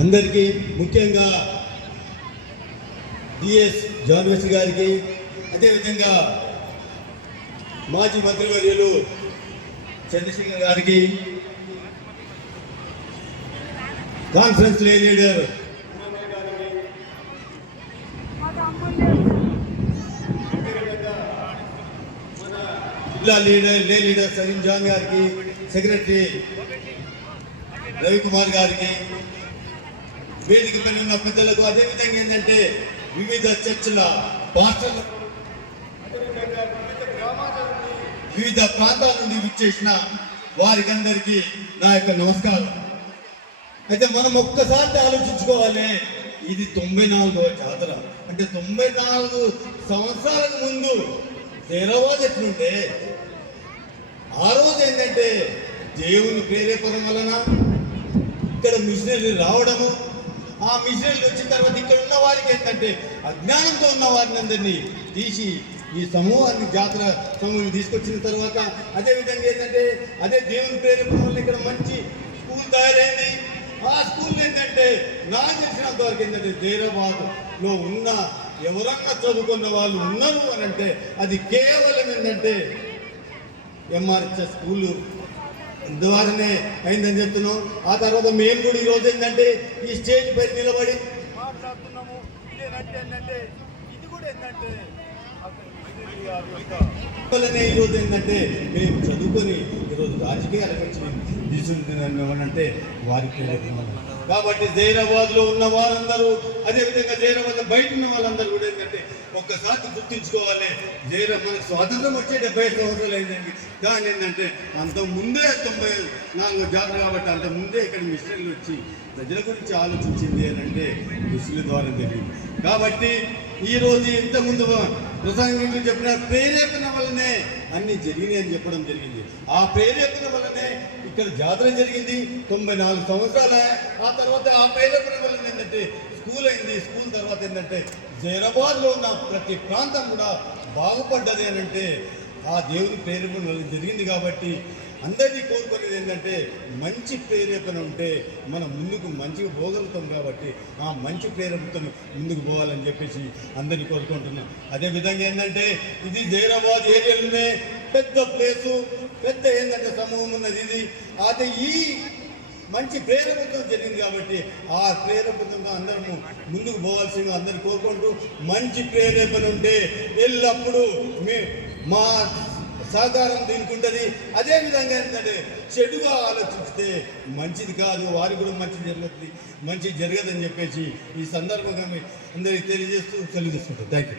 అందరికీ ముఖ్యంగా DS John west గారికి, అదేవిధంగా మాజీ మంత్రివర్యులు చంద్రశేఖర్ గారికి, కాన్ఫరెన్స్ లీడర్ జిల్లా లీడర్ సలీం జాన్ గారికి, సెక్రటరీ రవికుమార్ గారికి, వేదిక పైన ఉన్న పెద్దలకు, అదేవిధంగా ఏంటంటే వివిధ చర్చల పాస్టర్ల, వివిధ ప్రాంతాల నుండి విచ్చేసిన వారికి అందరికీ నా యొక్క నమస్కారం. అయితే మనం ఒక్కసారి ఆలోచించుకోవాలి, ఇది 94వ జాతర. అంటే 94 సంవత్సరాలకు ముందు హైదరాబాద్ ఎట్లుంటే, ఆ రోజు ఏంటంటే దేవుని ప్రేరేపణ వలన ఇక్కడ మిషనరీ రావడము, ఆ మిషనరీలు వచ్చిన తర్వాత ఇక్కడ ఉన్న వారికి ఏంటంటే అజ్ఞానంతో ఉన్న వారిని అందరినీ తీసి ఈ సమూహాన్ని, జాతర సమూహాన్ని తీసుకొచ్చిన తర్వాత, అదేవిధంగా ఏంటంటే అదే దేవుని ప్రేరేపణ వల్ల ఇక్కడ మంచి స్కూల్ తయారైంది. ఆ స్కూల్ ఏంటంటే నాకు తెలిసినంత వరకు ఏంటంటే హైదరాబాద్లో ఉన్న ఎవరన్నా చదువుకున్న వాళ్ళు ఉన్నారు అని అంటే అది కేవలం ఏంటంటే ఎంఆర్హెచ్ఎస్ స్కూలు ద్వారానే అయిందని చెప్తున్నాం. ఆ తర్వాత మేము కూడా ఈరోజు ఏంటంటే ఈ స్టేజ్ పై నిలబడి మాట్లాడుతున్నాము. ఏంటంటే ఇది కూడా ఏంటంటే ఈరోజు ఏంటంటే మేము చదువుకొని ఈరోజు రాజకీయాలకు వచ్చి తీసుకుంటున్నామంటే వారికి కాబట్టి హైదరాబాద్లో ఉన్న వారందరూ, అదేవిధంగా హైదరాబాద్ బయట ఉన్న వాళ్ళందరూ కూడా ఏంటంటే ఒక్కసారి గుర్తుంచుకోవాలి. మనకు స్వాతంత్రం వచ్చే 70 సంవత్సరాలు అయిందండి. కానీ ఏంటంటే అంత ముందే 94 జాతర కాబట్టి అంత ముందే ఇక్కడ మిషనరీలు వచ్చి ప్రజల గురించి ఆలోచించింది అని అంటే కృషుల ద్వారా జరిగింది. కాబట్టి ఈరోజు ఇంతకుముందు ప్రసంగికులు చెప్పిన ప్రేరేపణ వల్లనే అన్ని జరిగినాయి అని చెప్పడం జరిగింది. ఆ ప్రేరేపణ వల్లనే ఇక్కడ జాతర జరిగింది. 94 సంవత్సరాలు. ఆ తర్వాత ఆ ప్రేరేపణ వల్ల ఏంటంటే స్కూల్ అయింది. స్కూల్ తర్వాత ఏంటంటే హైదరాబాద్లో ఉన్న ప్రతి ప్రాంతం కూడా బాగుపడ్డది అని అంటే ఆ దేవుని ప్రేరేపణ వల్ల జరిగింది. కాబట్టి అందరినీ కోరుకునేది ఏంటంటే మంచి ప్రేరేపణ ఉంటే మనం ముందుకు మంచిగా పోగలుగుతాం. కాబట్టి ఆ మంచి ప్రేరేపణతో ముందుకు పోవాలని చెప్పేసి అందరినీ కోరుకుంటున్నాం. అదేవిధంగా ఏంటంటే ఇది హైదరాబాద్ ఏరియాలోనే పెద్ద ప్లేసు, పెద్ద ఏంటంటే సమూహం ఉన్నది ఇది. అయితే ఈ మంచి ప్రేరేపణతో జరిగింది కాబట్టి ఆ ప్రేరేపణతో అందరము ముందుకు పోవాల్సిందిగా అందరు కోరుకుంటూ, మంచి ప్రేరేపణ ఉంటే ఎల్లప్పుడూ మా సహకారం దీనికి ఉంటుంది. అదేవిధంగా ఏంటంటే చెడుగా ఆలోచిస్తే మంచిది కాదు, వారికి కూడా మంచి జరగదని చెప్పేసి ఈ సందర్భంగా అందరికీ తెలియజేస్తూ సెలవు తీసుకుంటాం. Thank you.